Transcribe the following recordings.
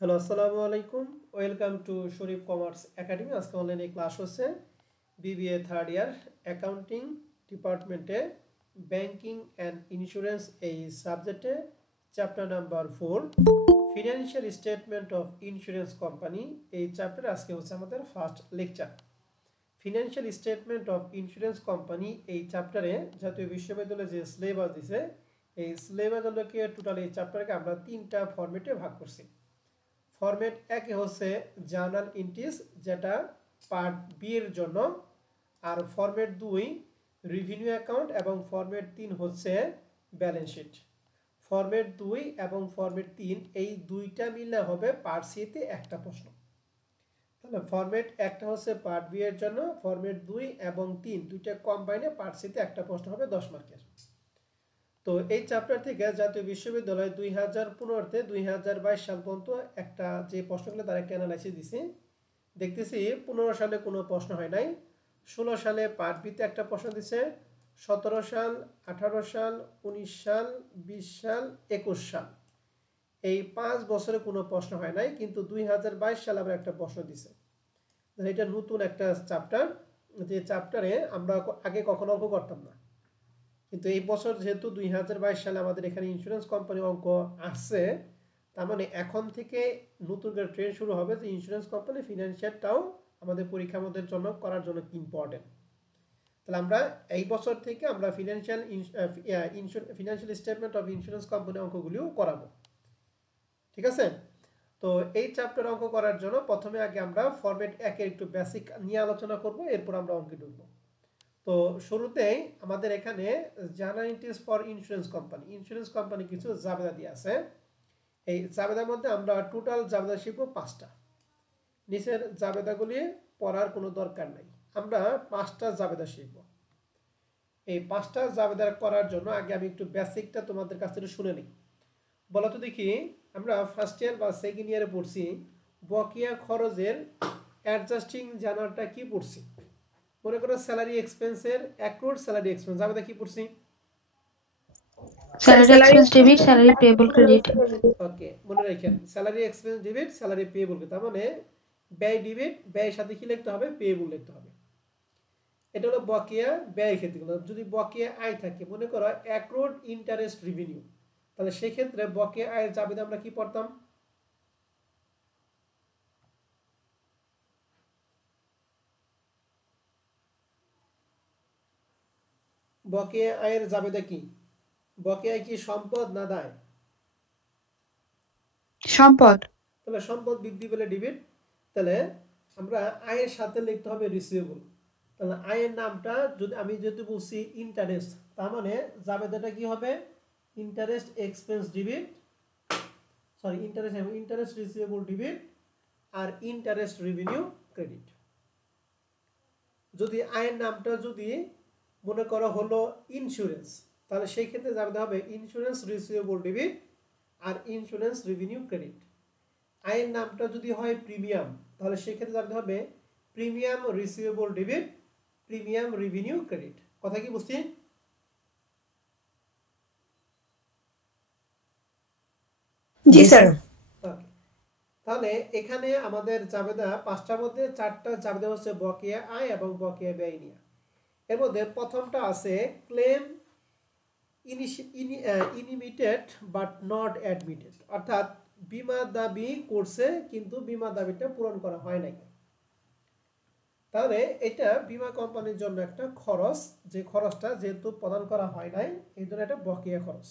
Hello আসসালামু আলাইকুম welcome to Sharif commerce academy আজকে অনলাইনে ক্লাস হচ্ছে বিবিএ থার্ড ইয়ার অ্যাকাউন্টিং ডিপার্টমেন্টে ব্যাংকিং অ্যান্ড ইন্স্যুরেন্স এই সাবজেক্টে chapter number 4 financial statement of insurance company এই চ্যাপ্টার আজকে হচ্ছে আমাদের first lecture financial statement of insurance company এই চ্যাপ্টারে জাতীয় বিশ্ববিদ্যালয়ে যে সিলেবাস দিছে এই সিলেবাসগুলোকে টোটাল এই চ্যাপ্টারকে আমরা তিনটা ফরম্যাটে ভাগ করছি। ফরম্যাট একে হচ্ছে জার্নাল এন্ট্রিজ যেটা পার্ট বি এর জন্য, আর ফরম্যাট 2 রেভিনিউ অ্যাকাউন্ট এবং ফরম্যাট 3 হচ্ছে ব্যালেন্স শিট। ফরম্যাট 2 এবং ফরম্যাট 3 এই দুইটা মিলে হবে পার্ট সি তে একটা প্রশ্ন। তাহলে ফরম্যাট একটা হচ্ছে পার্ট বি এর জন্য, ফরম্যাট 2 এবং 3 দুইটা কম্বাইনে পার্ট সি তে একটা প্রশ্ন হবে 10 মার্কের। তো এই চ্যাপ্টার থেকে জাতীয় বিশ্ববিদ্যালয় 2015 2022 সাল পর্যন্ত একটা যে প্রশ্নগুলো তার একটা অ্যানালাইসিস দিছে। দেখতেছি 15 সালে কোনো প্রশ্ন হয় নাই, 16 সালে পার্ট বিতে একটা প্রশ্ন দিছে, 17 সাল 18 সাল 19 সাল 20 সাল 21 সাল এই 5 বছরে কোনো প্রশ্ন হয় নাই, কিন্তু 2022 সালে আবার একটা প্রশ্ন দিছে। এটা নতুন একটা চ্যাপ্টার, যে চ্যাপ্টারে আমরা আগে কখনো অঙ্ক করতাম না, কিন্তু এই বছর যেহেতু 2022 সালে আমাদের এখানে ইন্স্যুরেন্স কোম্পানি অঙ্ক আসছে, তার মানে এখন থেকে নতুন করে ট্রেন্ড শুরু হবে যে ইন্স্যুরেন্স কোম্পানি ফিনান্সিয়ালটাও আমাদের পরীক্ষা আমাদের জন্য করার জন্য ইম্পর্টেন্ট। তাহলে আমরা এই বছর থেকে আমরা financial statement of insurance company অঙ্কগুলিও করাবো, ঠিক আছে? তো এই চ্যাপ্টার অঙ্ক করার জন্য প্রথমে আগে আমরা ফরম্যাট 1 এর একটু বেসিক নিয়ে আলোচনা করব, এরপর আমরা অঙ্কে ঢুকবো। তো শুরুতেই আমাদের এখানে journal entries for insurance company কিছু জাবেদা দিয়ে আছে। এই জাবেদার মধ্যে আমরা টোটাল জাবেদা শিখবো 5টা। নিচের জাবেদাগুলি পড়ার কোনো দরকার নাই, আমরা 5টা জাবেদা শিখবো। এই 5টা জাবেদা করার জন্য আগে আমি একটু বেসিকটা তোমাদের কাছ থেকে শুনে নিই। বলো তো দেখি, আমরা ফার্স্ট ইয়ার বা সেকেন্ড ইয়ারে পড়ছি বকেয়া খরচের অ্যাডজাস্টিং জার্নালটা কি পড়ছি? মনে করো স্যালারি এক্সপেন্সের অ্যাক্রুড স্যালারি এক্সপেন্স জাবেদা কি পড়ছি? Salary expense debit salary payable credit. Okay, মনে রাখেন salary expense debit salary payable, তার মানে ব্যয় ডেবিট, ব্যয়ের সাথে কি লিখতে হবে? পেয়েবল লিখতে হবে। এটা হলো বকেয়া ব্যয় ক্ষেত্রগুলো। যদি বকেয়া আয় থাকে, মনে করো অ্যাক্রুড ইন্টারেস্ট রেভিনিউ, তাহলে সেই ক্ষেত্রে বকেয়া আয়ের জাবেদা আমরা কি পড়তাম? বকেয়া আয়ের জাবেদা কি? বকেয়া কি সম্পদ না দায়? সম্পদ। তাহলে সম্পদ বৃদ্ধি পেলে ডেবিট, তাহলে আমরা আয়ের সাথে লিখতে হবে রিসিভেবল। তাহলে আয়ের নামটা যদি আমি যেহেতু বলছি ইন্টারেস্ট, তার মানে জাবেদাটা কি হবে? Interest expense debit, sorry interest receivable debit আর ইন্টারেস্ট রেভিনিউ ক্রেডিট। যদি আয়ের নামটা যদি মনে করা হলো ইন্স্যুরেন্স, তাহলে সেই ক্ষেত্রে জাবেদা হবে ইন্স্যুরেন্স রিসিভেবল ডেবিট আর ইন্স্যুরেন্স রেভিনিউ ক্রেডিট। আয়ের নামটা যদি হয় প্রিমিয়াম, তাহলে সেক্ষেত্রে জানতে হবে premium receivable debit premium revenue credit. কথা কি বুঝছি? জি স্যার। ওকে, তাহলে এখানে আমাদের জাবেদা 5টার মধ্যে 4টা জাবেদা হচ্ছে বকেয়া আয় এবং বকেয়া ব্যয় নিয়ে। এর মধ্যে প্রথমটা আছে ক্লেম ইনিমিটেড বাট নট অ্যাডমিটেড, অর্থাৎ বীমা দাবি করছে কিন্তু বীমা দাবিটা পূরণ করা হয় নাই। তাহলে এটা বীমা কোম্পানির জন্য একটা খরচ, যে খরচটা যেহেতু প্রদান করা হয় নাই এই জন্য এটা বকেয়া খরচ।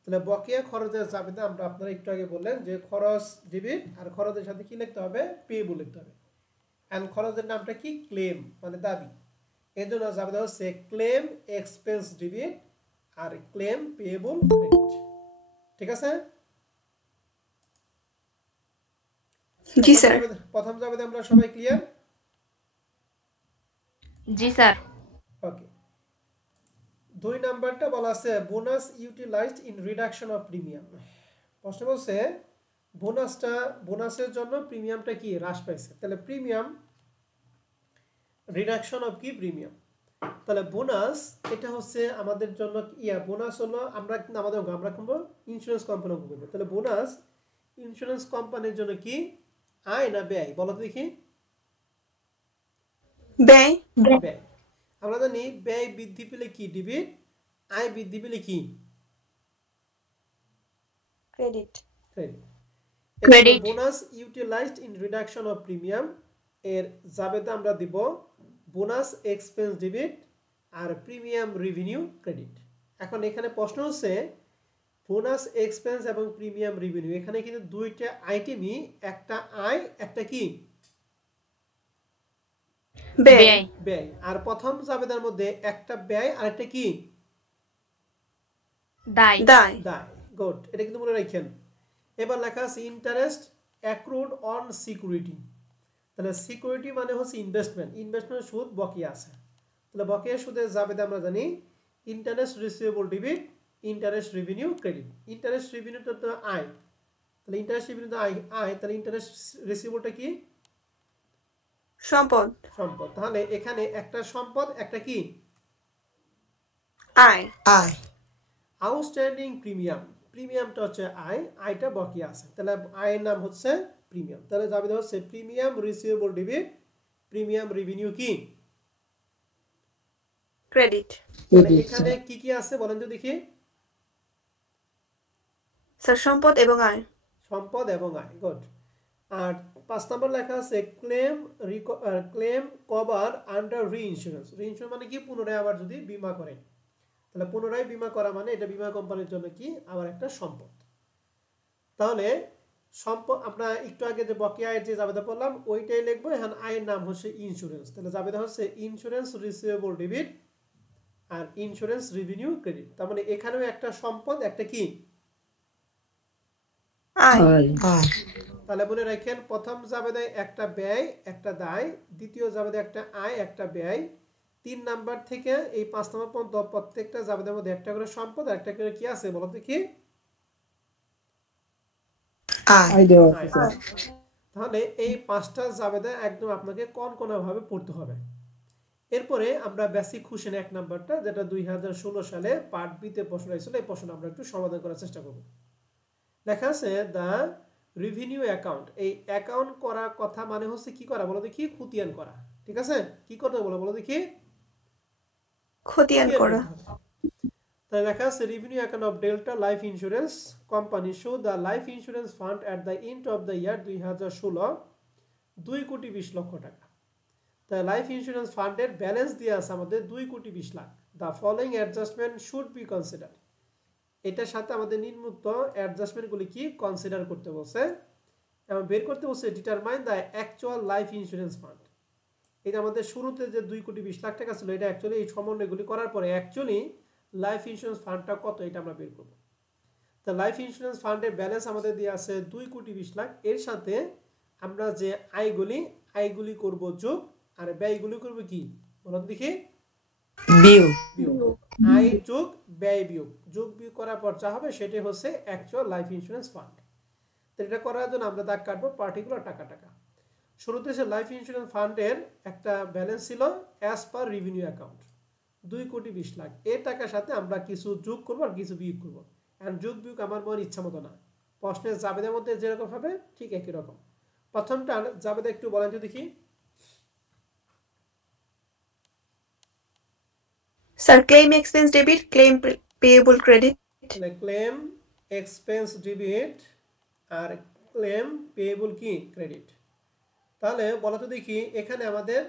তাহলে বকেয়া খরচের জাবেদা আমরা আপনারা একটু আগে বললেন যে খরচ ডেবিট আর খরচের সাথে কি লিখতে হবে? পেয়েবল লিখতে হবে। এন্ড খরচের নামটা কি? ক্লেম, মানে দাবি। এর জন্য জাবেদা হচ্ছে ক্লেম এক্সপেন্স ডেবিট আর ক্লেম পেয়েবল ক্রেডিট। ঠিক আছে? জি স্যার। প্রথম জাবেদা আমরা সবাই ক্লিয়ার? জি স্যার। ওকে, 2 নাম্বারটা বলা আছে bonus utilised in reduction of premium. প্রশ্ন বলছে বোনাসের জন্য প্রিমিয়ামটা কি হ্রাস পাইছে, তাহলে প্রিমিয়াম রিডাকশন অফ কি? প্রিমিয়াম। তাহলে বোনাস এটা হচ্ছে আমাদের জন্য বোনাস হলো আমরা কিন্তু আমরা করবো ইন্স্যুরেন্স কোম্পানি করবো। তাহলে বোনাস ইন্স্যুরেন্স কোম্পানির জন্য কি আয় না ব্যয় বলো তো দেখি ব্যয় ব্যয় আমরা জানি ব্যয় বৃদ্ধি পেলে কি ডেবিট আয় বৃদ্ধি পেলে কি credit credit Credit. Bonus utilised in reduction of premium এর জাবেদা আমরা দিব বোনাস এক্সপেন্স ডেবিট আর প্রিমিয়াম রেভিনিউ ক্রেডিট এখন এখানে প্রশ্ন হচ্ছে বোনাস এক্সপেন্স এবং প্রিমিয়াম রেভিনিউ এখানে কিন্তু দুইটা আইটেমই একটা আয় একটা কি ব্যয় ব্যয় আর প্রথম জাবেদার মধ্যে একটা ব্যয় আর একটা কি দায় দায় গুড এটা কিন্তু মনে রাখেন এবার লেখা আছে ইন্টারেস্ট অ্যাক্রুড অন সিকিউরিটি তাহলে সিকিউরিটি মানে হচ্ছে ইনভেস্টমেন্ট সুদ বকেয়া আছে তাহলে বকেয়া সুদের জাবেদা আমরা জানি interest receivable debit interest revenue credit interest রেভিনিউটা তো আয় তাহলে ইন্টারেস্ট রেভিনিউ তো আয় তাহলে ইন্টারেস্ট রিসিভেবলটা কি সম্পদ তাহলে এখানে একটা সম্পদ একটা কি আয় আউটস্ট্যান্ডিং প্রিমিয়ামটা হচ্ছে আয়টা বকেয়া আছে তাহলে আয়ের নাম হচ্ছে প্রিমিয়াম তাহলে জাবেদা হচ্ছে premium receivable debit premium revenue কি ক্রেডিট এখানে কি কি আছে বলেন তো দেখি স্যার সম্পদ এবং আয় গুড আর 5 নম্বর লেখা আছে ক্লেম কভার আন্ডার রিইন্স্যুরেন্স মানে কি পুনরায় আবার যদি বীমা করে তাহলে পুনরায় বীমা করা মানে এটা বীমা কোম্পানির জন্য কি আবার একটা সম্পদ তাহলে সম্পদ আমরা একটু আগে যে বকেয়া আয়ের যে জাবেদা পড়লাম ওইটাই লিখবো এখন আয়ের নাম হচ্ছে ইন্স্যুরেন্স তাহলে জাবেদা হচ্ছে ইন্স্যুরেন্স রিসিভেবল ডেবিট আর ইন্স্যুরেন্স রেভিনিউ ক্রেডিট তার মানে এখানেও একটা সম্পদ একটা কি আয় তাহলে মনে রাখেন প্রথম জাবেদায় একটা ব্যয় একটা দায় দ্বিতীয় জাবেদায় একটা আয় একটা ব্যয় 3 নাম্বার থেকে এই 5 নম্বর পর্যন্ত প্রত্যেকটা জাবেদার মধ্যে একটা করে সম্পদ আর একটা করে কি আছে বলো দেখি আয় তাহলে এই 5টা জাবেদা একদম আপনাকে কোন ভাবে পড়তে হবে এরপরে আমরা বেসিক কোশ্চেন 1 নাম্বারটা যেটা 2016 সালে পার্ট বি তে প্রশ্ন হয়েছিল এই প্রশ্ন আমরা একটু সমাধান করার চেষ্টা করব লেখা আছে দা রেভিনিউ অ্যাকাউন্ট এই অ্যাকাউন্ট করা কথা মানে হচ্ছে কি করা বলো দেখি খতিয়ান করা ঠিক আছে কি করতে বলো দেখি খতিয়ান করা তাহলে লেখা আছে revenue account of Delta life insurance company show the life insurance fund at the end of the year 2016 2 crore 20 লক্ষ টাকা তাহলে লাইফ ইন্স্যুরেন্স ফান্ডের ব্যালেন্স দিয়ে আছে আমাদের 2 crore 20 lakh the following adjustment should be consider এটার সাথে আমাদের নিম্নোক্ত অ্যাডজাস্টমেন্টগুলি কি কনসিডার করতে বলছে এবং বের করতে বলছে ডিটারমাইন দা অ্যাকচুয়াল লাইফ ইন্স্যুরেন্স ফান্ড এটা আমাদের শুরুতে যে 2 কোটি 20 লাখ টাকা ছিল এটা অ্যাকচুয়ালি এই সমন্বয়গুলি করার পরে অ্যাকচুয়ালি লাইফ ইন্স্যুরেন্স ফান্ডটা কত এটা আমরা বের করব তো লাইফ ইন্স্যুরেন্স ফান্ডের ব্যালেন্স আমাদের দিয়ে আছে 2 কোটি 20 লাখ এর সাথে আমরা যে আয়গুলি করব যোগ আর ব্যয়গুলি করব কি বলুন দেখি বিয়োগ আয় যোগ ব্যয় যোগ বিয়োগ করার পর যা হবে সেটাই হচ্ছে অ্যাকচুয়াল লাইফ ইন্স্যুরেন্স ফান্ড তো এটা করার জন্য আমরা দাগ কাটবো পার্টিকুলার টাকা শুরুতে সে লাইফ ইন্স্যুরেন্স ফান্ডের একটা ব্যালেন্স ছিল as per revenue account 2 crore 20 lakh এই টাকার সাথে আমরা কিছু যোগ করব আর কিছু বিয়োগ করব এন্ড যোগ বিয়োগ আমার মন ইচ্ছা মতো না প্রশ্নের জাবেদার মধ্যে যেরকম হবে ঠিক একই রকম প্রথমটা জাবেদা একটু বলেন তো দেখি sir claim expense debit claim payable credit claim expense debit আর ক্লেম পেয়েবল কি ক্রেডিট তাহলে বলো তো দেখি এখানে আমাদের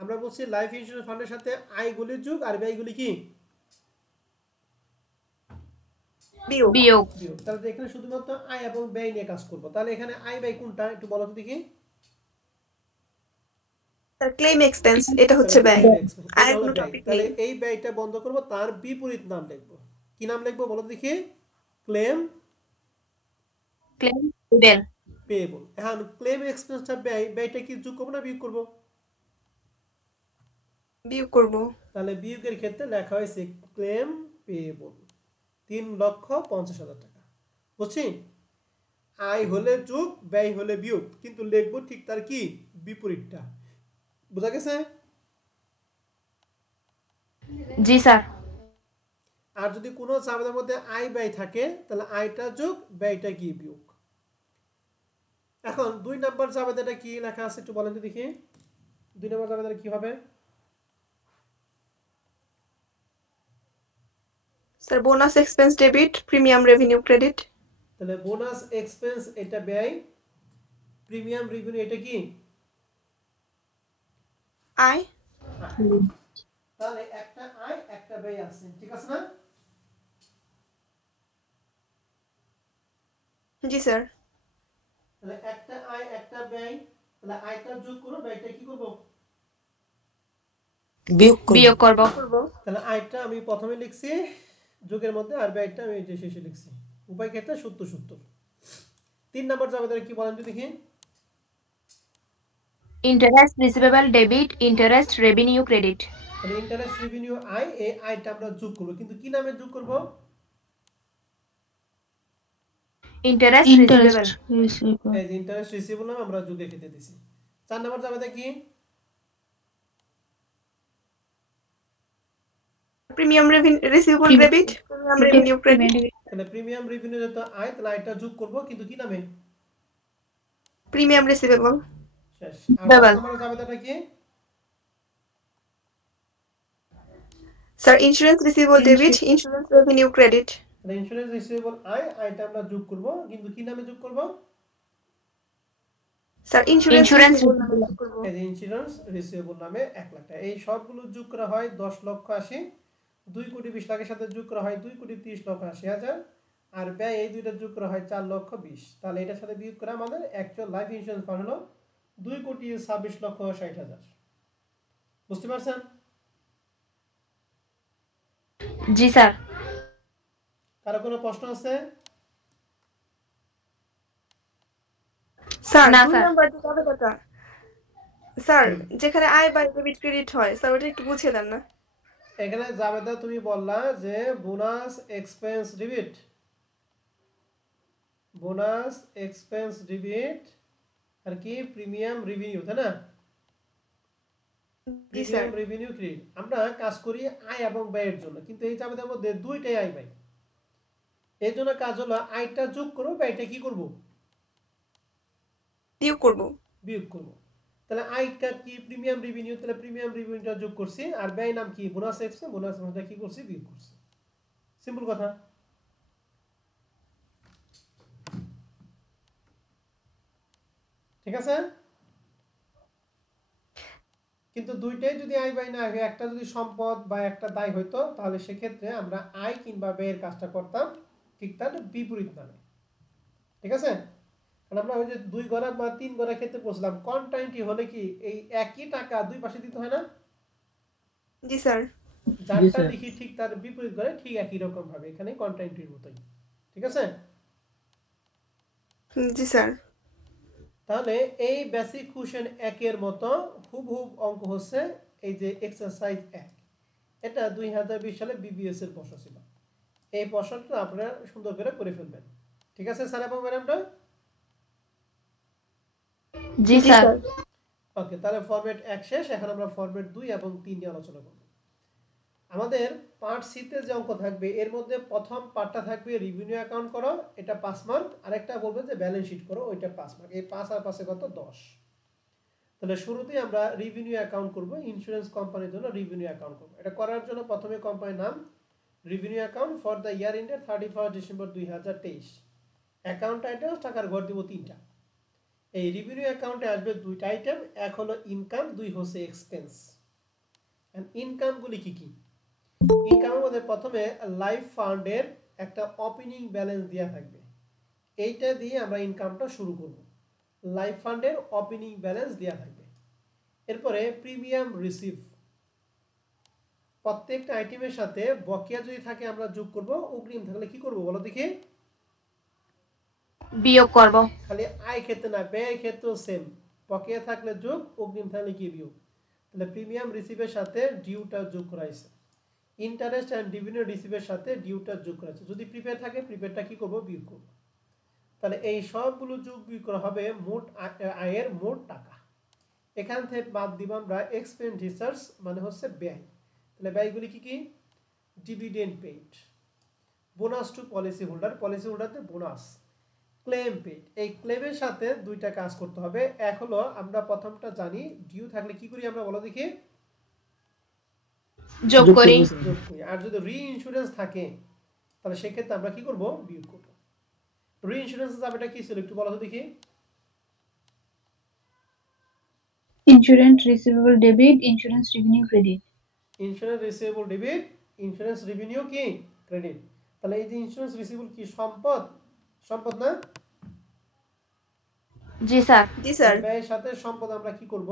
আমরা বলছি লাইফ ইন্স্যুরেন্স ফান্ডের সাথে আয়গুলির যোগ আর ব্যয়গুলি কি বিয়োগ তাহলে এখানে শুধুমাত্র আয় এবং ব্যয় নিয়ে কাজ করব তাহলে এখানে আয় ব্যয় কোনটা একটু বলো তো দেখি স্যার ক্লেম এক্সপেন্স এটা হচ্ছে ব্যয় আয় কোনো টপিক তাহলে নেই এই ব্যয়টা বন্ধ করব তার বিপরীত নাম লিখব কি নাম লিখব বলো দেখি ক্লেম পেয়েবল এখন ক্লেম এক্সপেন্সটা ব্যয়টা কি যোগ করব না বিয়োগ করব বিয়োগ করব তাহলে বিয়োগের ক্ষেত্রে লেখা হয়েছে ক্লেম পেয়েবল 3,50,000 টাকা বুঝছি আয় হলে যোগ ব্যয় হলে বিয়োগ কিন্তু লিখবো ঠিক তার কি বিপরীতটা বুঝা গেছে জি স্যার আর যদি কোনো জাবেদার মধ্যে আয় ব্যয় থাকে তাহলে আয়টা যোগ ব্যয়টা কি বিয়োগ এখন 2 নাম্বার জাবেদাটা কি লেখা আছে একটু বলেন তো দেখি 2 নাম্বার জাবেদাটা কি হবে sir bonus expense debit premium revenue credit তাহলে বোনাস এক্সপেন্স এটা ব্যয় প্রিমিয়াম রেভিনিউ এটা কি আয় তাহলে একটা আয় একটা ব্যয় আছে ঠিক আছে না জি স্যার তাহলে একটা আয় একটা ব্যয় তাহলে আয়টা যোগ করো ব্যয়টা কি করব বিয়োগ করব তাহলে আয়টা আমি প্রথমে লিখছি যোগের মধ্যে আর ব্যয়টা আমি যে শেষে লিখছি উভয় ক্ষেত্রে 70 70 3 নাম্বার জাবেদারে কি বলেন তো দেখি interest receivable debit interest revenue credit তাহলে ইন্টারেস্ট রেভিনিউ আয় এই আয়টা আমরা যোগ করব কিন্তু কি নামে যোগ করব ইন্টারেস্ট রিসিভেবল এই যে ইন্টারেস্ট রিসিভেবল নামে আমরা যোগে কেটে দিছি 4 নাম্বার জাবেদা কি premium receivable debit premium revenue credit তাহলে প্রিমিয়াম রেভিনিউ যত আয় তাহলে আয়টা যোগ করব কিন্তু কি নামে প্রিমিয়াম রিসিভেবল শেষ আর 5 নাম্বার জাবেদাটা কি sir insurance receivable debit insurance revenue credit তাহলে ইন্স্যুরেন্স রিসিভেবল আয় আয়টা আমরা যোগ করব কিন্তু কি নামে যোগ করব স্যার ইন্স্যুরেন্স এই যে ইন্স্যুরেন্স রিসিভেবল নামে 1 লাখ টাকা এই সবগুলো যোগ করা হয় 10 লক্ষ 80 2 কোটি 20 লাখের সাথে যোগ করা হয় 2 কোটি 30 লক্ষ 80 হাজার আর ব্যয় এই দুইটা যোগ করা হয় 4 লক্ষ 20 তাহলে এটার সাথে বিয়োগ করে আমাদের অ্যাকচুয়াল লাইফ ইন্স্যুরেন্স ফান্ড হলো 2 কোটি 26 লক্ষ 60 হাজার বুঝতে পারছেন জি স্যার কারো কোনো প্রশ্ন আছে স্যার না, 2 স্যার। নাম্বার জাবেদাটা স্যার যেখানে আয় বাই ডেবিট ক্রেডিট হয় স্যার ওটা একটু বুঝিয়ে দেন না এখানে জাবেদা তুমি বললা যে বোনাস এক্সপেন্স ডেবিট আর কি প্রিমিয়াম রেভিনিউ তাই না জি স্যার প্রিমিয়াম রেভিনিউ ক্রেডিট আমরা কাজ করি আয় এবং ব্যয়ের জন্য কিন্তু এই জাবেদার মধ্যে দুইটাই আয় ব্যয় এর জন্য কাজ হলো আয়টা যোগ করব ব্যয়টা কি করব বিয়োগ করব বিয়োগ করব তাহলে আয়টা কি প্রিমিয়াম রেভিনিউ তাহলে প্রিমিয়াম রেভিনিউটা যোগ করছি আর ব্যয় নাম কি বোনাস এক্সপেন্সটা কি করছি বিয়োগ করছি সিম্পল কথা ঠিক আছে কিন্তু দুইটাই যদি আয় ব্যয় না হয় একটা যদি সম্পদ বা একটা দায় হইতো তাহলে সেক্ষেত্রে আমরা আয় কিংবা ব্যয়ের কাজটা করতাম ঠিক তার বিপরীত নামে ঠিক আছে কারণ আমরা ওই যে 2 গড়া বা 3 গড়া ক্ষেত্রে পড়ছিলাম কন্টাইনটি হলে কি এই একই টাকা দুই পাশে দিতে হয় না জি স্যার যারটা লিখি ঠিক তার বিপরীত করে ঠিক একই রকম ভাবে এখানে কন্টাইনটির মতোই ঠিক আছে জি স্যার তাহলে এই বেসিক কোশ্চেন 1 এর মতো হুবহুব অঙ্ক হচ্ছে এই যে এক্সারসাইজ 1 এটা 2020 সালে বিবিএস এর প্রশ্ন ছিল এই প্রশ্নটা আপনারা সুন্দর করে ফেলবেন ঠিক আছে স্যার এবং ম্যাডামটা জি স্যার ওকে তাহলে ফরম্যাট 1 শেষ এখন আমরা ফরম্যাট 2 এবং 3 নিয়ে আলোচনা করব আমাদের পার্ট সি তে যে অঙ্ক থাকবে এর মধ্যে প্রথম পার্টটা থাকবে রেভিনিউ অ্যাকাউন্ট করো এটা 5 মার্ক আরেকটা বলবে যে ব্যালেন্স শিট করো ওইটা 5 মার্ক এই 5 আর 5 এ কত 10 তাহলে শুরুতেই আমরা রেভিনিউ অ্যাকাউন্ট করব ইন্স্যুরেন্স কোম্পানির জন্য রেভিনিউ অ্যাকাউন্ট করব এটা করার জন্য প্রথমে কোম্পানির নাম revenue account for the year ended 31 December 2023 account title টাকার ঘর দিব 3টা এই রেভিনিউ অ্যাকাউন্টে আসবে দুইটা আইটেম এক হলো ইনকাম দুই হচ্ছে এক্সপেন্স এন্ড ইনকাম গুলি কি কি ইনকামের মধ্যে প্রথমে লাইফ ফান্ডের একটা ওপেনিং ব্যালেন্স দেয়া থাকবে এইটা দিয়ে আমরা ইনকামটা শুরু করব লাইফ ফান্ডের ওপেনিং ব্যালেন্স দেয়া থাকবে এরপরে প্রিমিয়াম রিসিভ প্রত্যেকটা আইটেমের সাথে বকেয়া যদি থাকে আমরা যোগ করব অগ্রিম থাকলে কি করব বলো দেখি বিয়োগ করব খালি আয় ক্ষেত্রে না ব্যয় ক্ষেত্রেও সেম বকেয়া থাকলে যোগ অগ্রিম থাকলে কি বিয়োগ তাহলে প্রিমিয়াম রিসিভের সাথে ডিউটা যোগ করা হয়েছে ইন্টারেস্ট এন্ড ডিভিডেন্ড রিসিভের সাথে ডিউটা যোগ করা হয়েছে যদি প্রিপেড থাকে প্রিপেডটা কি করব বিয়োগ করব তাহলে এই সবগুলো যোগ বিয়োগ করা হবে মোট আয়ের মোট টাকা এখান থেকে বাদ দিব আমরা এক্সপেন্ডিচারস মানে হচ্ছে ব্যয় তাহলে ব্যয়গুলি কি কি dividend paid bonus to policy হোল্ডারদের বোনাস ক্লেম পেড। এই ক্লেমের সাথে দুইটা কাজ করতে হবে। এক হলো আমরা প্রথমটা জানি ডিউ থাকলে কি করি আমরা, বলো দেখি। যোগ করি। যোগ করি। আর যদি রি ইন্স্যুরেন্স থাকে তাহলে সেক্ষেত্রে আমরা কি করব, বিয়োগ করব। রি ইন্স্যুরেন্স দাবিটা কি ছিল একটু বলো তো দেখি। Insurance receivable debit, insurance revenue credit. Insurance receivable debit, insurance revenue কি ক্রেডিট। তাহলে এই যে ইন্স্যুরেন্স রিসিভেবল কি সম্পদ, সম্পদ না? জি স্যার। জি স্যার। ব্যয়ের সাথে সম্পদ আমরা কি করব,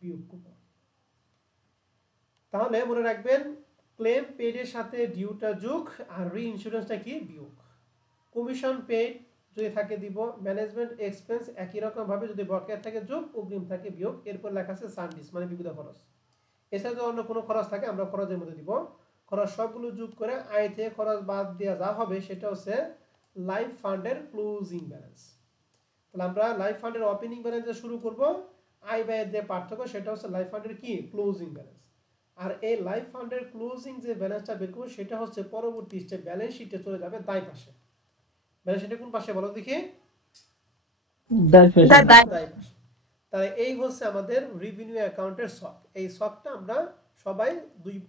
বিয়োগ করব। তাহলে মনে রাখবেন ক্লেম পেডের সাথে ডিউটা যোগ আর রি ইন্স্যুরেন্সটা কি বিয়োগ। কমিশন পেড যদি থাকে দিব, ম্যানেজমেন্ট এক্সপেন্স একই রকম ভাবে যদি বকেয়া থাকে যোগ, অগ্রিম থাকে বিয়োগ। এরপর লেখা আছে সার্ভিস মানে বিবিধ খরচ। এছাড়া যদি অন্য কোনো খরচ থাকে আমরা খরচের মধ্যে দিব। খরচ সবগুলো যোগ করে আয় থেকে খরচ বাদ দেওয়া যা হবে সেটা হচ্ছে লাইফ ফান্ডের ক্লোজিং ব্যালেন্স। তাহলে আমরা লাইফ ফান্ডের ওপেনিং ব্যালেন্সে শুরু করব, আয় ব্যয়ের যে পার্থক্য সেটা হচ্ছে লাইফ ফান্ডের কি ক্লোজিং ব্যালেন্স। আর এই লাইফ ফান্ডের ক্লোজিং যে ব্যালেন্সটা বের করব সেটা হচ্ছে পরবর্তী স্টেপ ব্যালেন্স শিটে চলে যাবে দায় পাশে। ব্যালেন্স শিটে কোন পাশে বলো দেখি, দায় পাশে। তাহলে এই হচ্ছে আমাদের রেভিনিউ অ্যাকাউন্টের ছক। এই ছকটা আমরা সবাই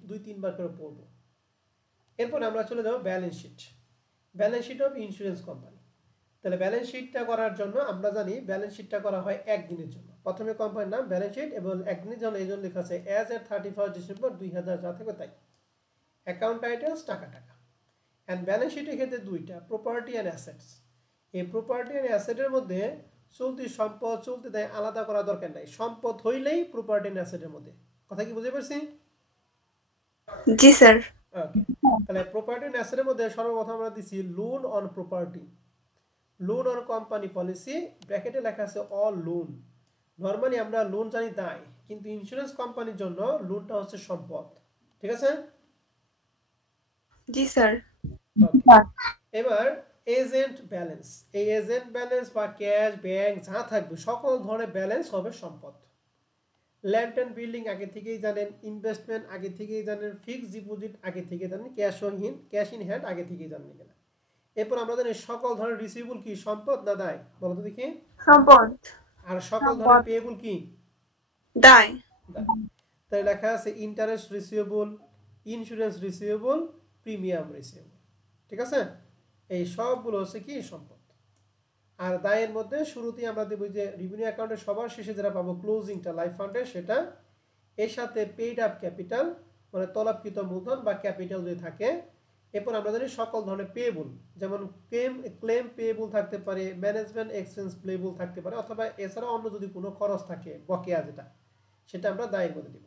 দুই তিনবার করে পড়ব। এরপর আমরা চলে যাব balance sheet. Balance sheet of insurance company. তাহলে ব্যালেন্স শিটটা করার জন্য আমরা জানি ব্যালেন্স শিটটা করা হয় একদিনের জন্য। প্রথমে কোম্পানির নাম ব্যালেন্স শিট এবং একদিনের জন্য এই জন্য লেখা আছে অ্যাজ এট 31 ডিসেম্বর 2000 যা থাকবে তাই। অ্যাকাউন্ট টাইটেলস টাকা টাকা। অ্যান্ড ব্যালেন্স শিটের ক্ষেত্রে দুইটা, প্রপার্টি অ্যান্ড অ্যাসেটস। এই প্রপার্টি অ্যান্ড অ্যাসেটের মধ্যে চলতি সম্পদ চলতি দায় আলাদা করা দরকার নাই, সম্পদ হইলেই প্রপার্টি অ্যান্ড অ্যাসেটের মধ্যে। কথা কি বুঝতে পারছি? জি স্যার। ওকে, তাহলে প্রপার্টি অ্যান্ড অ্যাসেটের মধ্যে সর্বপ্রথম আমরা দিছি loan on property, loan on company policy, ব্র্যাকেটে লেখা আছে অল লোন। নরমালি আমরা লোন জানি দায়, কিন্তু ইন্স্যুরেন্স কোম্পানির জন্য লোনটা হচ্ছে সম্পদ। ঠিক আছে? জি স্যার। এবার এজেন্ট ব্যালেন্স। এই এজেন্ট ব্যালেন্স বা ক্যাশ ব্যাংক যা থাকবে সকল ধরনের ব্যালেন্স হবে সম্পদ। ল্যান্ড অ্যান্ড বিল্ডিং আগে থেকেই জানেন, ইনভেস্টমেন্ট আগে থেকেই জানেন, ফিক্সড ডিপোজিট আগে থেকে জানেন, ক্যাশ ইন হ্যান্ড আগে থেকেই জানেন কিনা। এরপর আমরা জানি সকল ধরনের রিসিভেবল কি সম্পদ না দায়, বলো তো দেখি। সম্পদ। আর সকল ধরনের পেয়েবল কি দায়। তাই লেখা আছে interest receivable, insurance receivable, premium receivable. ঠিক আছে? এই সবগুলো হচ্ছে কি সম্পদ। আর দায়ের মধ্যে শুরুতেই আমরা দেব যে রেভিনিউ অ্যাকাউন্টের সবার শেষে যেটা পাবো ক্লোজিংটা লাইফ ফান্ডের সেটা, এর সাথে পেইড আপ ক্যাপিটাল মানে তলবকৃত মূলধন বা ক্যাপিটাল যদি থাকে। এরপর আমরা জানি সকল ধরনের পেয়েবল, যেমন ক্লেম পেয়েবল থাকতে পারে, ম্যানেজমেন্ট এক্সপেন্স পেয়েবল থাকতে পারে, অথবা এছাড়া অন্য যদি কোনো খরচ থাকে বকেয়া যেটা, সেটা আমরা দায়ের মধ্যে দেব।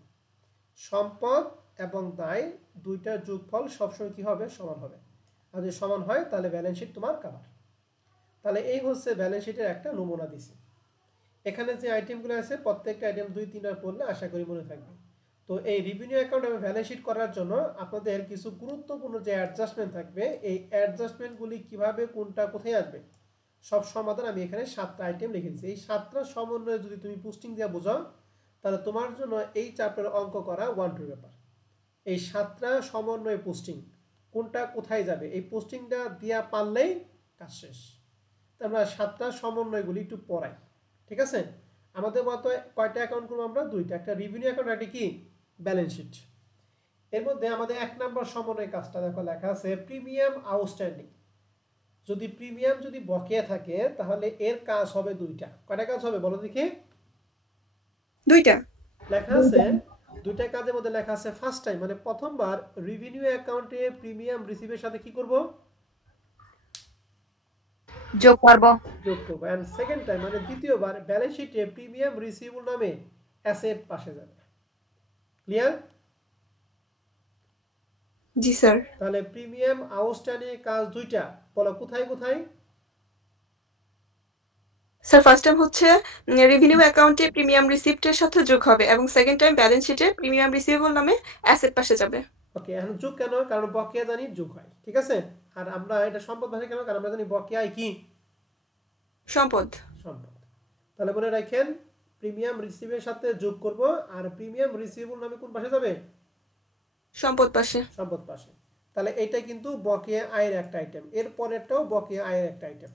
সম্পদ এবং দায় দুইটার যোগফল সবসময় কি হবে, সমান হবে। আর যদি সমান হয় তাহলে ব্যালেন্স শিট তোমার কাভার। তাহলে এই হচ্ছে ব্যালেন্স শিটের একটা নমুনা দিছি। এখানে যে আইটেমগুলো আছে প্রত্যেকটা আইটেম 2-3বার পড়লে আশা করি মনে থাকবে। তো এই রেভিনিউ অ্যাকাউন্ট এবং ব্যালেন্স শিট করার জন্য আপনাদের কিছু গুরুত্বপূর্ণ যে অ্যাডজাস্টমেন্ট থাকবে, এই অ্যাডজাস্টমেন্টগুলি কিভাবে কোনটা কোথায় আসবে সব সমাধান আমি এখানে 7টা আইটেম লিখেছি। এই 7টা সমন্বয়ে যদি তুমি পোস্টিং দিয়ে বোঝাও তাহলে তোমার জন্য এই চ্যাপ্টার অঙ্ক করা 1-2 ব্যাপার। এই 7টা সমন্বয়ে পোস্টিং কোনটা কোথায় যাবে এই পোস্টিংটা দিয়া পারলেই কাজ শেষ। আমরা 7টা সমন্বয়গুলি একটু পড়াই। ঠিক আছে? আমাদের মতো কয়টা অ্যাকাউন্ট করবো আমরা? 2টা, একটা রেভিনিউ অ্যাকাউন্ট, একটা কি ব্যালেন্স শিট। এর মধ্যে আমাদের 1 নম্বর সমন্বয় কাজটা দেখো লেখা আছে প্রিমিয়াম আউটস্ট্যান্ডিং। যদি প্রিমিয়াম যদি বকেয়া থাকে তাহলে এর কাজ হবে 2টা। কয়টা কাজ হবে বলো দেখি? 2টা লেখা আছে 2টা কাজের মধ্যে লেখা আছে ফার্স্ট টাইম মানে প্রথমবার রেভিনিউ অ্যাকাউন্টে প্রিমিয়াম রিসিভের সাথে কি করব, যোগ করব। এন্ড সেকেন্ড টাইম মানে দ্বিতীয়বার ব্যালেন্স শিটে প্রিমিয়াম রিসিভেবল নামে অ্যাসেট পাশে যাবে। ক্লিয়ার? জি স্যার। তাহলে প্রিমিয়াম আউটস্ট্যান্ডিং কাজ 2টা, বলো কোথায় কোথায়? স্যার ফার্স্ট টাইম হচ্ছে রেভিনিউ অ্যাকাউন্টে প্রিমিয়াম রিসিপ্টের সাথে যোগ হবে এবং সেকেন্ড টাইম ব্যালেন্স শিটে প্রিমিয়াম রিসিভেবল নামে অ্যাসেট পাশে যাবে। ওকে, এখন যোগ কেন? কারণ বকেয়া জানি যোগ হয়। ঠিক আছে? আর আমরা এটা সম্পদ ভাষা কেন? কারণ আমরা জানি বকেয়া কি সম্পদ। সম্পদ। তাহলে মনে রাখেন প্রিমিয়াম রিসিভের সাথে যোগ করব আর প্রিমিয়াম রিসিভেবল নামে কোন পাশে যাবে? সম্পদ পাশে। সম্পদ পাশে। তাহলে এটা কিন্তু বকেয়া আয়ের একটা আইটেম, এর পরেরটাও বকেয়া আয়ের একটা আইটেম।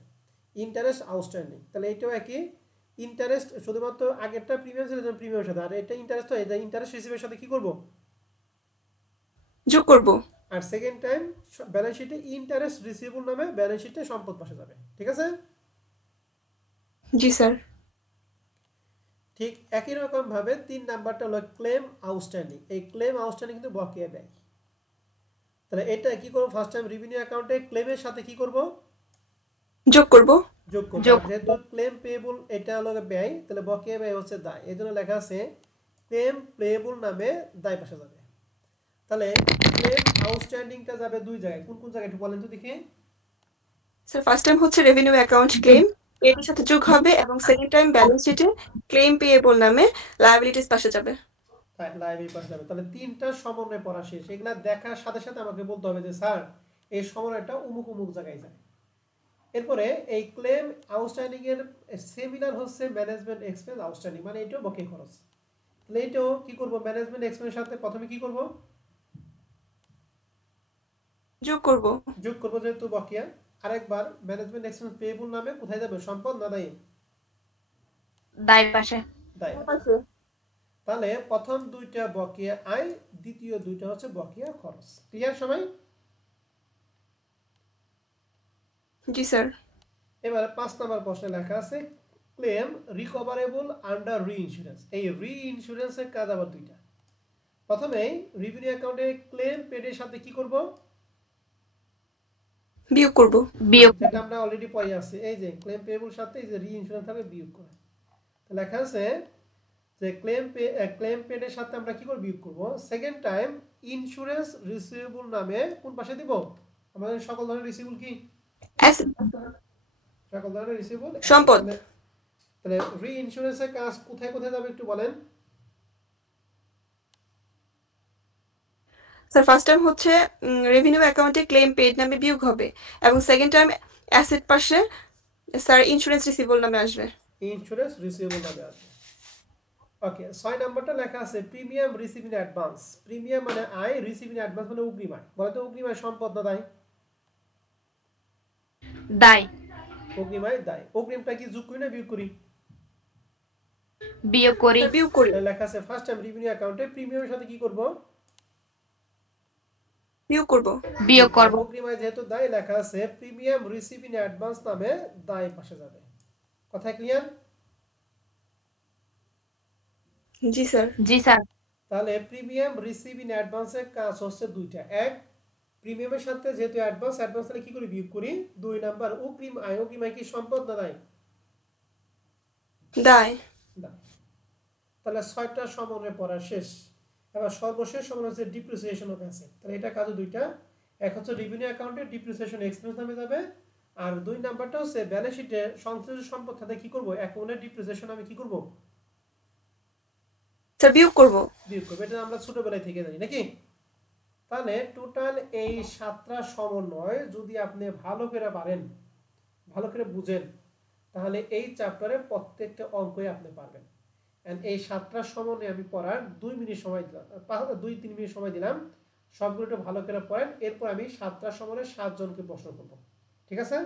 ইন্টারেস্ট আউটস্ট্যান্ডিং, তাহলে এটাও একই ইন্টারেস্ট, শুধুমাত্র আগেরটা প্রিমিয়াম ছিল প্রিমিয়ামের সাথে, আর এটা ইন্টারেস্ট, তো এটা ইন্টারেস্ট রিসিভের সাথে কি করব, যোগ করব। আর সেকেন্ড টাইম ব্যালেন্স শিটে ইন্টারেস্ট রিসিভেবল নামে ব্যালেন্স শিটে সম্পদ পাশে যাবে। ঠিক আছে? জি স্যার। ঠিক একই রকম ভাবে 3 নাম্বারটা হলো ক্লেম আউটস্ট্যান্ডিং। এই ক্লেম আউটস্ট্যান্ডিং কিন্তু বকেয়া ব্যয়। তাহলে এটা কি করব, ফার্স্ট টাইম রেভিনিউ অ্যাকাউন্টে ক্লেমের সাথে কি করব, যোগ করব। যোগ করব। যোগ। যেহেতু ক্লেম পেয়েবল এটা হলো ব্যয়, তাহলে বকেয়া ব্যয় হচ্ছে দায়, এই জন্য লেখা আছে ক্লেম পেয়েবল নামে দায় পাশে যাবে। তাহলে ক্লেম আউটস্ট্যান্ডিংটা যাবে দুই জায়গায়, কোন কোন জায়গায় একটু বলেন তো দেখি। স্যার ফার্স্ট টাইম হচ্ছে রেভিনিউ অ্যাকাউন্ট ক্লেম এর সাথে যোগ হবে এবং সেকেন্ড টাইম ব্যালেন্স শিটে ক্লেম পেয়েবল নামে লায়াবিলিটিস পাশে যাবে। লাইব্রেরি পাশে যাবে। তাহলে তিনটা সমন্বয় পড়া শেষ। এগুলা দেখার সাথে সাথে আমাকে বলতে হবে যে স্যার এই সমন্বয়টা অমুক অমুক জায়গায় যায়। এরপরে এই ক্লেম আউটস্ট্যান্ডিং এর সেমিনার হচ্ছে ম্যানেজমেন্ট এক্সপেন্স আউটস্ট্যান্ডিং, মানে এটাও বকেয়া খরচ। তাহলে এটাও কি করব, ম্যানেজমেন্ট এক্সপেন্সের সাথে প্রথমে কি করব, যোগ করব। যোগ করব, যেহেতু বকেয়া। আরেকবার ম্যানেজমেন্ট এক্সপেন্স পেয়েবল নামে কোথায় যাবে, সম্পদ না দায়ী, দায়ের পাশে। দায়। তাহলে প্রথম দুইটা বকেয়া আয়, দ্বিতীয় দুইটা হচ্ছে বকেয়া খরচ। ক্লিয়ার সবাই? জি স্যার। এবার 5 নম্বর প্রশ্নে লেখা আছে ক্লেম রিকভারেবল আন্ডার রি ইন্স্যুরেন্স। এই রি ইন্স্যুরেন্সের কাজ আবার দুইটা। প্রথমেই রেভিনিউ অ্যাকাউন্টে ক্লেম পেডের সাথে কি করব, বিয়োগ করব। বিয়োগ। যেটা আমরা অলরেডি পড়ে আসছি। এই যে ক্লেম পেয়েবল সাথে এই যে রি ইন্স্যুরেন্স থাকবে বিয়োগ করে। তো লেখা আছে যে ক্লেম পেডের সাথে আমরা কি করব, বিয়োগ করব। সেকেন্ড টাইম ইন্স্যুরেন্স রিসিভেবল নামে কোন পাশে দিব, আমাদের সকল ধরনের রিসিভেবল কি, সকল ধরনের রিসিভেবল সম্পদ। তাহলে রি ইন্স্যুরেন্সের কাজ কোথায় কোথায় যাবে একটু বলেন। স্যার ফার্স্ট টাইম হচ্ছে রেভিনিউ অ্যাকাউন্টে ক্লেম পেড নামে বিয়োগ হবে এবং সেকেন্ড টাইম অ্যাসেট পাশে স্যার ইন্স্যুরেন্স রিসিভেবল নামে আসবে। ইন্স্যুরেন্স রিসিভেবল নামে আসবে। ওকে, 6 নাম্বারটা লেখা আছে premium receive in advance. Premium মানে আয়, রিসিভ ইন অ্যাডভান্স মানে অগ্রিম আয়। বলে তো অগ্রিম আয় সম্পদ না দায়? দায়। অগ্রিম আয় দায়। অগ্রিমটা কি যোগ করি না বিয়োগ করি? বিয়োগ করি। বিয়োগ করি। লেখা আছে ফার্স্ট টাইম রেভিনিউ অ্যাকাউন্টে প্রিমিয়ামের সাথে কি করব, বিয়োগ করব। বিয়োগ করব। অগ্রিম আয় যেহেতু দায়, লেখা আছে প্রিমিয়াম রিসিভ ইন অ্যাডভান্স নামে দায় পাশে যাবে। কথা ক্লিয়ার? জি স্যার। জি স্যার। তাহলে প্রিমিয়াম রিসিভ ইন অ্যাডভান্সের কাজ হচ্ছে দুইটা। এক, প্রিমিয়ামের সাথে যেহেতু অ্যাডভান্স তাহলে কি করি, বিয়োগ করি। 2 নাম্বার অগ্রিম আয়। অগ্রিম আয় কি সম্পদ না দায়? দায়। দায়। তাহলে 6টা সমন্বয় পড়া শেষ। এবার সর্বশেষ সমন্বয় হচ্ছে ডিপ্রিসিয়েশন অফ অ্যাসেট। তাহলে এটা কাজ দুইটা। এক হচ্ছে রেভিনিউ অ্যাকাউন্টে ডিপ্রিসিয়েশন এক্সপেন্স নামে যাবে, আর 2 নাম্বারটা হচ্ছে ব্যালেন্স শিটে সংশ্লিষ্ট সম্পদ খাতে কি করব, অ্যাকাউন্টের ডিপ্রিসিয়েশন আমি কি করব, স্যার বিয়োগ করব। বিয়োগ করব। এটা আমরা ছোটবেলায় থেকে জানি নাকি? তাহলে টোটাল এই 7টা সমন্বয় যদি আপনি ভালো করে পারেন, ভালো করে বুঝেন, তাহলে এই চ্যাপ্টারে প্রত্যেকটা অঙ্কই আপনি পারবেন। এন্ড এই 7টা সমন্বয় আমি পড়ার 2 মিনিট সময় দিলাম, 2-3 মিনিট সময় দিলাম। সবগুলো একটু ভালো করে পড়েন, এরপর আমি 7টা সমন্বয়ে 7 জনকে প্রশ্ন করব। ঠিক আছে?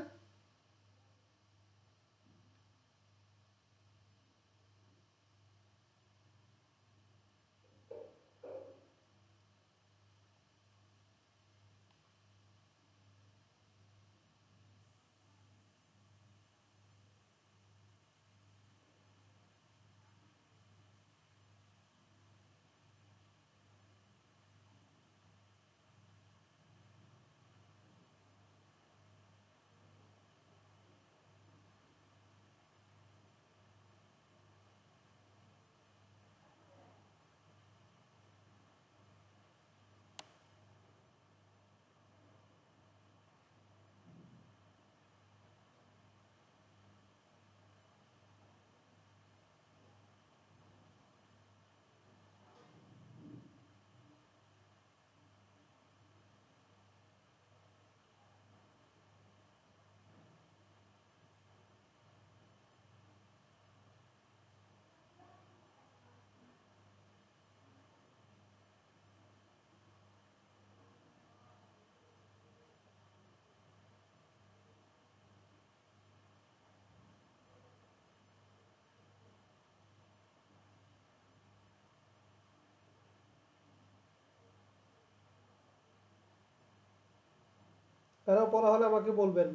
কারো পড়া হলে আমাকে বলবেন।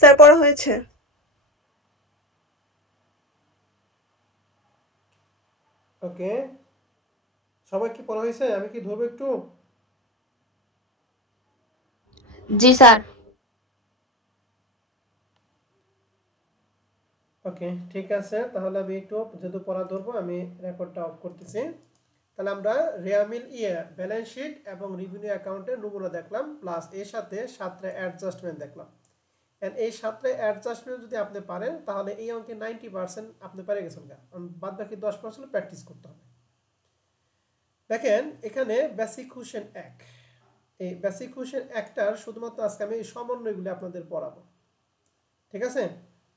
স্যার পড়া হয়েছে। ওকে, সবাই কি পড়া হয়েছে? আমি কি ধরবো একটু? জি স্যার। ওকে, ঠিক আছে, তাহলে আমি একটু যেহেতু পড়া ধরবো আমি রেকর্ডটা অফ করতেছি। তাহলে আমরা রেয়ামিল ব্যালেন্স শিট এবং রেভিনিউ অ্যাকাউন্টের নমুনা দেখলাম, প্লাস এর সাথে 7টা অ্যাডজাস্টমেন্ট দেখলাম। এন্ড এই 7টা অ্যাডজাস্টমেন্ট যদি আপনি পারেন তাহলে এই অঙ্কে 90% আপনি পেরে গেছেন। বাদ বাকি 10% প্র্যাকটিস করতে হবে। দেখেন এখানে বেসিক কোশ্চেন 1, এই বেসিক কোশ্চেন 1টার শুধুমাত্র আজকে আমি এই সমন্বয়গুলো আপনাদের পড়াবো, ঠিক আছে?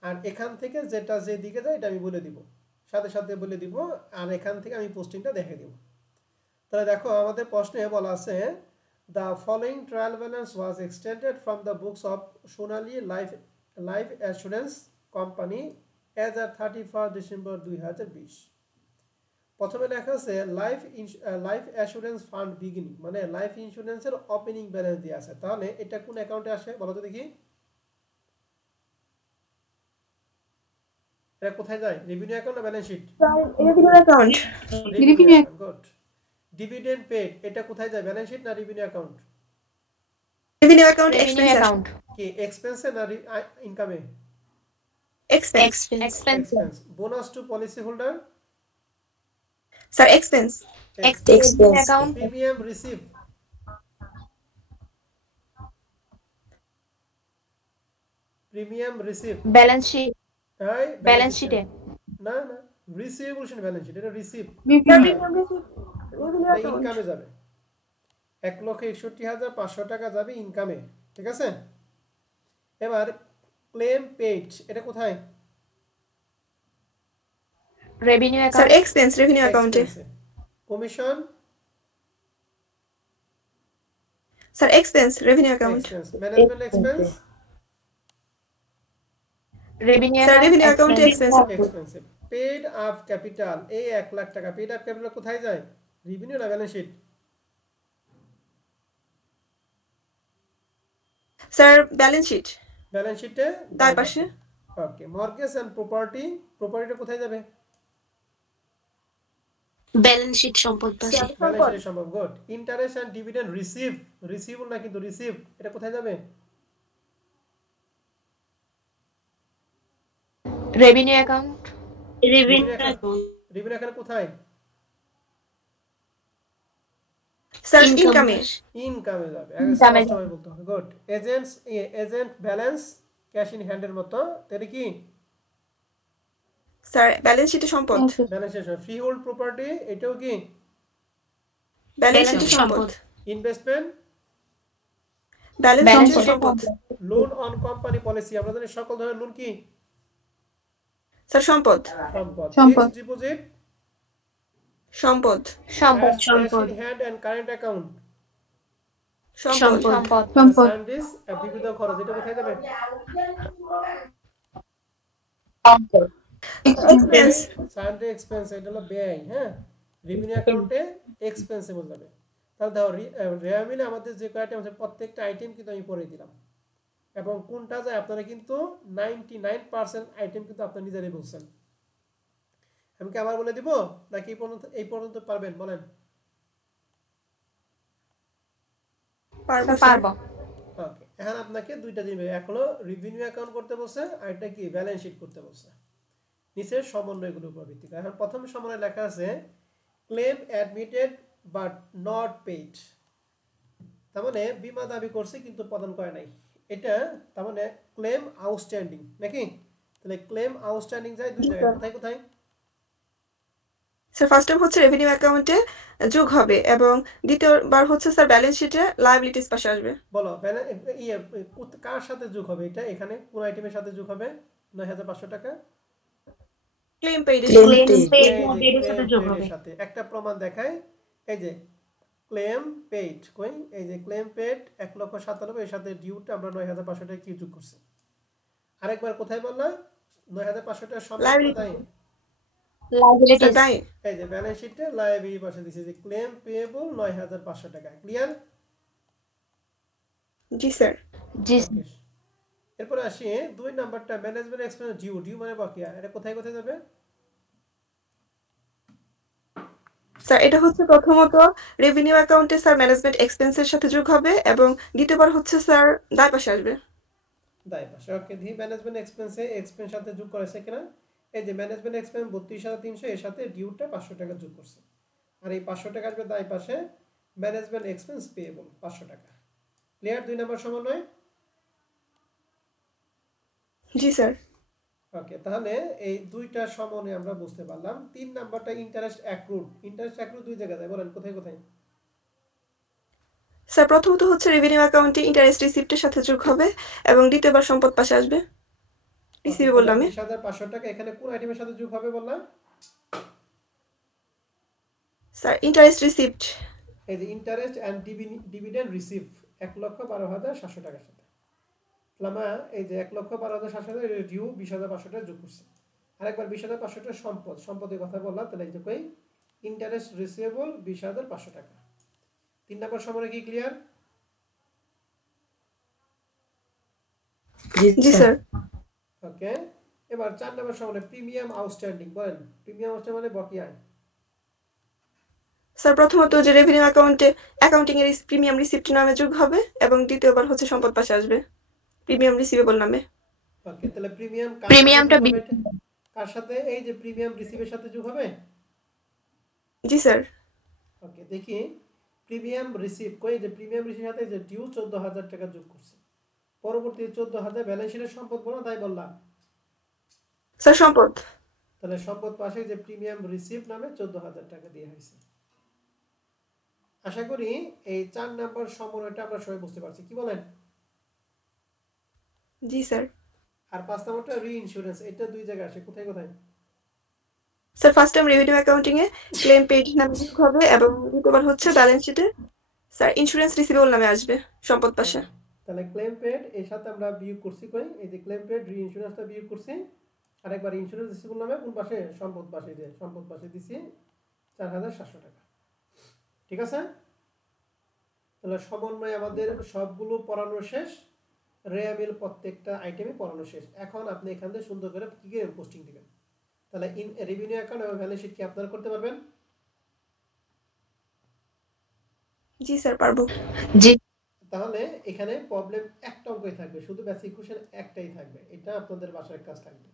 আর এখান থেকে যেটা যে দিকে যায় এটা আমি বলে দিব, সাথে সাথে বলে দিব, আর এখান থেকে আমি পোস্টিংটা দেখে দিব। তাহলে দেখো আমাদের প্রশ্নে বলা আছে the following trial balance was extended from the books of Sonali Life Assurance Company as at 31st December 2020। প্রথমে লেখা আছে লাইফ অ্যাসুরেন্স ফান্ড বিগিনিং, মানে লাইফ ইন্স্যুরেন্সের ওপেনিং ব্যালেন্স দিয়ে আছে। তাহলে এটা কোন অ্যাকাউন্টে আসে বলো তো দেখি? এটা কোথায় যায়? রেভিনিউ অ্যাকাউন্ট না balance sheet? Revenue account. Revenue good. Dividend paid এটা কোথায় যায়? ব্যালেন্স শিট না revenue account? Revenue account revenue expense account. কি এক্সপেন্সে না ইনকামে? Expense. Expense. Expense. Bonus to policy holder? Sir expense. Expense account. Premium receive? Premium receive balance sheet. এই balance শিটে। না না, রিসিভ বলছেন ব্যালেন্স শিট, এটা রিসিভ রেভিনিউ অ্যাকাউন্ট। ইনকামে যাবে। 1,61,500 টাকা যাবে ইনকামে, ঠিক আছে? এবার ক্লেম পেড এটা কোথায়? Revenue sir account. Expense revenue অ্যাকাউন্টে। Commission? Sir expense revenue account. Expense. Management expense? Revenue sir revenue account. অ্যাকাউন্টে expense. Expensive. Paid up capital এই 1 লাখ টাকা, পেড আপ ক্যাপিটাল কোথায় যায়? রেভিনিউ না balance sheet? Sir balance sheet. Balance শিটে তার পাশে। ওকে। মর্গেজ এন্ড প্রপার্টিটা কোথায় যাবে? ব্যালেন্স শিট সম্পদ পাশে। ব্যালেন্স শিটে সম্ভব। Good. Interest and dividend receivable না কিন্তু রিসিভ এটা কোথায় যাবে? Revenue account. রেভিনিউ অ্যাকাউন্ট কোথায়? স্যার ইনকামে। ইনকামে যাবে। ইনকামে স্পষ্টভাবে বলতে হবে। Good. Agent balance cash in হ্যান্ডের মতো তাহলে কি? স্যার ব্যালেন্স শিটে সম্পদ। Balance sheet. Free hold property এটাও কি? ব্যালেন্স শিটে সম্পদ। ইনভেস্টমেন্ট? ব্যালেন্স ব্যালেন্স শিটে শিটে সম্পদ। লোন অন কোম্পানি পলিসি আমরা জানি সকল ধরনের লোন কি? স্যার সম্পদ। সম্পদ। সম্পদ। Fixed deposit? সম্পদ। সম্পদ। Cash in hand and current account? সম্পদ। সম্পদ। সম্পদ। সার্ভিস বিবিধ খরচ এটা কোথায় যাবে? এক্সপেন্স। সার্ভিস এক্সপেন্স এটা হলো ব্যয়, হ্যাঁ? রেভিনিউ অ্যাকাউন্টে এক্সপেন্সিবল যাবে। তাহলে দাও রেভিনিউ আমাদের যে কয়টা আছে প্রত্যেকটা আইটেম কিন্তু আমি পড়ে দিলাম, এবং কোনটা যায় আপনারা কিন্তু 99% আইটেম কিন্তু আপনারা নিজেরাই বলছেন। আমি কি আবার বলে দিব নাকি এই পর্যন্ত পারবেন বলেন? পারবো। ওকে, এখন আপনাকে দুইটা জিনিস, এক হলো রেভিনিউ অ্যাকাউন্ট করতে বলছে আর এটা কি ব্যালেন্স শিট করতে বলছে। নিচের সমন্বয়গুলোর উপর ভিত্তি করে। এখন প্রথম সমন্বয় লেখা আছে claim admitted but not paid, তার মানে বীমা দাবি করছে কিন্তু প্রদান করে নাই, এটা তার মানে ক্লেম আউটস্ট্যান্ডিং নাকি? তাহলে ক্লেম আউটস্ট্যান্ডিং যায় দুই জায়গায়, কোথায় কোথায়? স্যার ফার্স্ট টাইম হচ্ছে রেভিনিউ অ্যাকাউন্টে যোগ হবে এবং দ্বিতীয়বার হচ্ছে স্যার ব্যালেন্স শিটে লায়াবিলিটিস পাশে আসবে। বলো কার সাথে যোগ হবে? এটা এখানে কোন আইটেমের সাথে যোগ হবে? ৯৫০০ টাকা ক্লেম পেইড এর সাথে যোগ হবে। সাথে একটা প্রমাণ দেখায়, এই যে ক্লেম পেইড কই, এই যে ক্লেম পেইড ১,৯৭,০০০ এর সাথে ডিউটা আমরা ৯৫০০ টাকা কি যোগ করছি? আরেকবার কোথায় বললাম ৯৫০০ টাকা সম্পূর্ণ তাই লায়াবিলিটিস তাই এই যে ব্যালেন্স শিটে লায়াবিলিটি পাশে দিয়েছে যে ক্লেম পেয়েবল ৯৫০০ টাকা। ক্লিয়ার? জি স্যার। জি এরপরে আসি ২ নাম্বারটা ম্যানেজমেন্ট এক্সপেন্স ডিউ, ডিউ মানে বকেয়া, এটা কোথায় কোথায় যাবে? স্যার এটা হচ্ছে প্রথমত রেভিনিউ অ্যাকাউন্টে স্যার ম্যানেজমেন্ট এক্সপেন্সের সাথে যোগ হবে এবং দ্বিতীয়বার হচ্ছে স্যার দায় পাশে আসবে। দায় পাশে, ওকে। দি ম্যানেজমেন্ট এক্সপেন্সে এক্সপেন্স সাথে যোগ করেছে কিনা? এই যে ম্যানেজমেন্ট এক্সপেন্স ৩২,৩০০ এর সাথে ডিউটা ৫০০ টাকা যোগ করছে, আর এই ৫০০ টাকা আসবে দায় পাশে, ম্যানেজমেন্ট এক্সপেন্স পেয়েবল ৫০০ টাকা। ক্লিয়ার? ২ নাম্বার সমন্বয়। জি স্যার। ওকে, তাহলে এই দুইটা সমন্বয় আমরা বুঝতে পারলাম। ৩ নাম্বারটা ইন্টারেস্ট অ্যাক্রুড। ইন্টারেস্ট অ্যাক্রুড দুই জায়গায় যায়, বলেন কোথায় কোথায়? স্যার প্রথমত হচ্ছে রেভিনিউ অ্যাকাউন্টে ইন্টারেস্ট রিসিপ্টের সাথে যোগ হবে এবং দ্বিতীয়বার সম্পদ পাশে আসবে রিসিভেবল নামে। ২০,৫০০ টাকা এখানে কোন আইটেমের সাথে যোগ হবে বললাম? Sir interest receipt. এই যে ইন্টারেস্ট এন্ড ডিভিডেন্ড রিসিভ ১,১২,৭০০ টাকার সাথে লামা, এই যে ১,১২,৭০০ এর ডিউ ২০,৫০০ টাকা যোগ করছে, আরেকবার ২০,৫০০ টাকা সম্পদের কথা বললাম, তাহলে এই যে কই ইন্টারেস্ট রিসিভেবল ২০,৫০০ টাকা। ৩ নাম্বার সমন্বয় কি ক্লিয়ার? জি স্যার। ওকে, এবার ৪ নাম্বার সমন্বয় প্রিমিয়াম আউটস্ট্যান্ডিং, বলেন প্রিমিয়াম আউটস্ট্যান্ডিং মানে বকেয়া। স্যার প্রথমত যে রেভিনিউ অ্যাকাউন্টে অ্যাকাউন্টিং এর প্রিমিয়াম রিসিপ্ট নামে যোগ হবে এবং দ্বিতীয়বার হচ্ছে সম্পদ পাশে আসবে প্রিমিয়াম রিসিভেবল নামে। ওকে, তাহলে প্রিমিয়াম প্রিমিয়ামটা কার সাথে? এই যে প্রিমিয়াম রিসিভের সাথে যোগ হবে। জি স্যার। ওকে, দেখি প্রিমিয়াম রিসিভ কই, যে প্রিমিয়াম রিসিভের সাথে যে ডিউ ১৪,০০০ টাকা যোগ করছে, পরবর্তী ১৪,০০০ ব্যালেন্স শিটের সম্পদ বলো, তাই বললাম স্যার সম্পদ। তাহলে সম্পদ পাশে যে প্রিমিয়াম রিসিভ নামে ১৪,০০০ টাকা দিয়ে হয়েছে। আশা করি এই ৪ নাম্বার সমন্বয়টা আমরা সবাই বুঝতে পারছি, কি বলেন? জি স্যার। আর ৫ নাম্বারটা রি-ইন্স্যুরেন্স, এটা দুই জায়গায় আসে, কোথায় কোথায়? Sir first time revenue accounting এ ক্লেম পেইড নামে যোগ হবে এবং দ্বিতীয়বার হচ্ছে ব্যালেন্স শিটে স্যার ইন্স্যুরেন্স রিসিভেবল নামে আসবে সম্পদ পাশে। তাহলে ক্লেম পেড এর সাথে আমরা বিয়োগ করছি কই, এই যে ক্লেম পেড রি-ইন্স্যুরেন্সটা বিয়োগ করছি, আরেকবার ইন্স্যুরেন্স রিসিভেবল নামে কোন পাশে? সম্পদ পাশে, যে সম্পদ পাশে দিছি ৪,৭০০ টাকা। ঠিক আছে? তাহলে সমন্বয় আমাদের সবগুলো পড়ানো শেষ, রেয়ামিল প্রত্যেকটা আইটেমে পড়ানো শেষ। এখন আপনি এখান থেকে সুন্দর করে কি পোস্টিং দিবেন। তাহলে ইন রেভিনিউ অ্যাকাউন্ট এবং ব্যালেন্স শিট কি আপনারা করতে পারবেন? জি স্যার পারবো। জি তাহলে এখানে প্রবলেম একটা অঙ্কই থাকবে, শুধু বেসিক কোশ্চেন একটাই থাকবে, এটা আপনাদের বাসার কাজ থাকবে।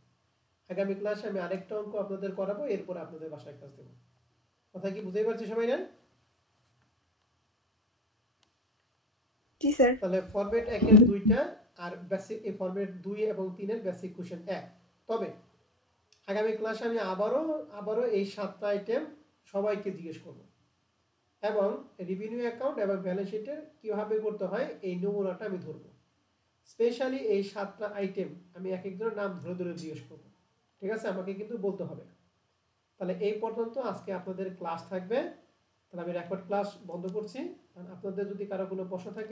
আগামী ক্লাসে আমি আরেকটা অঙ্ক আপনাদের করাবো, এরপর আপনাদের বাসার কাজ দেব। কথা কি বুঝতে পারছি সবাই? না? জি স্যার। তাহলে ফরম্যাট ১ এর ২টা আর বেসিক, এই ফরম্যাট ২ এবং ৩ এর বেসিক কোশ্চেন ১। তবে আগামী ক্লাসে আমি আবারও এই ৭টা আইটেম সবাইকে জিজ্ঞেস করব, এবং রেভিনিউ অ্যাকাউন্ট এবং ব্যালেন্স শিটের কিভাবে করতে হয় এই নমুনাটা আমি ধরবো। স্পেশালি এই ৭টা আইটেম আমি এক একজনের নাম ধরে ধরে জিজ্ঞেস করব, ঠিক আছে? আমাকে কিন্তু বলতে হবে। তাহলে এই পর্যন্ত আজকে আপনাদের ক্লাস থাকবে। তাহলে আমি রেকর্ড ক্লাস বন্ধ করছি। আপনাদের যদি কারো কোনো প্রশ্ন থাকে